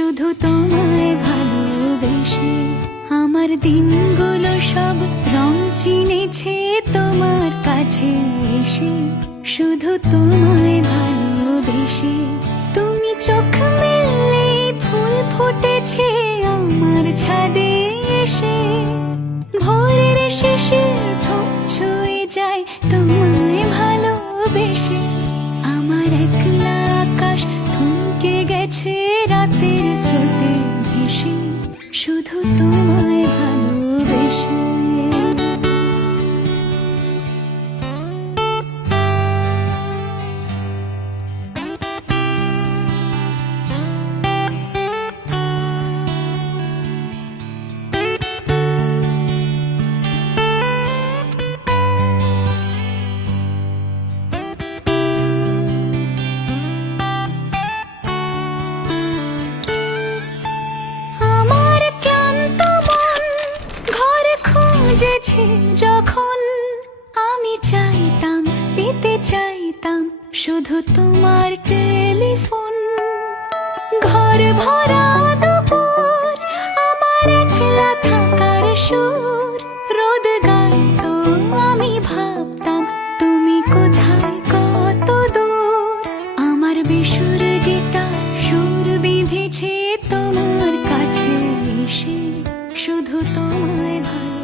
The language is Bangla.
শুধু তোমায় ভালোবেসে। আমার দিনগুলো সব রং চিনেছে তোমার কাছে এসে, শুধু তোমায় ভালোবেসে। তুমি চোখ মেললে ফুল ফুটেছে আমার ছাদে এসে, ভোরের শিশির ঠোঁট ছুঁয়ে যায় তোমায় ভালোবেসে। আমার একলা আকাশ থমকে গেছে রাতের স্রোতে ভেসে, শুধু তোমায় ভালোবেসে। যখন আমি চাইতাম, পেতে চাইতাম শুধু তোমার টেলিফোন। ঘর ভরা দুপুর, আমার একলা থাকার সুর, রোদ গাইতো আমি ভাবতাম তুমি কোথায় কত দূর। আমার বেসুর গিটার সুর বিঁধেছে তোমার কাছে এসে, শুধু তোমায় ভালো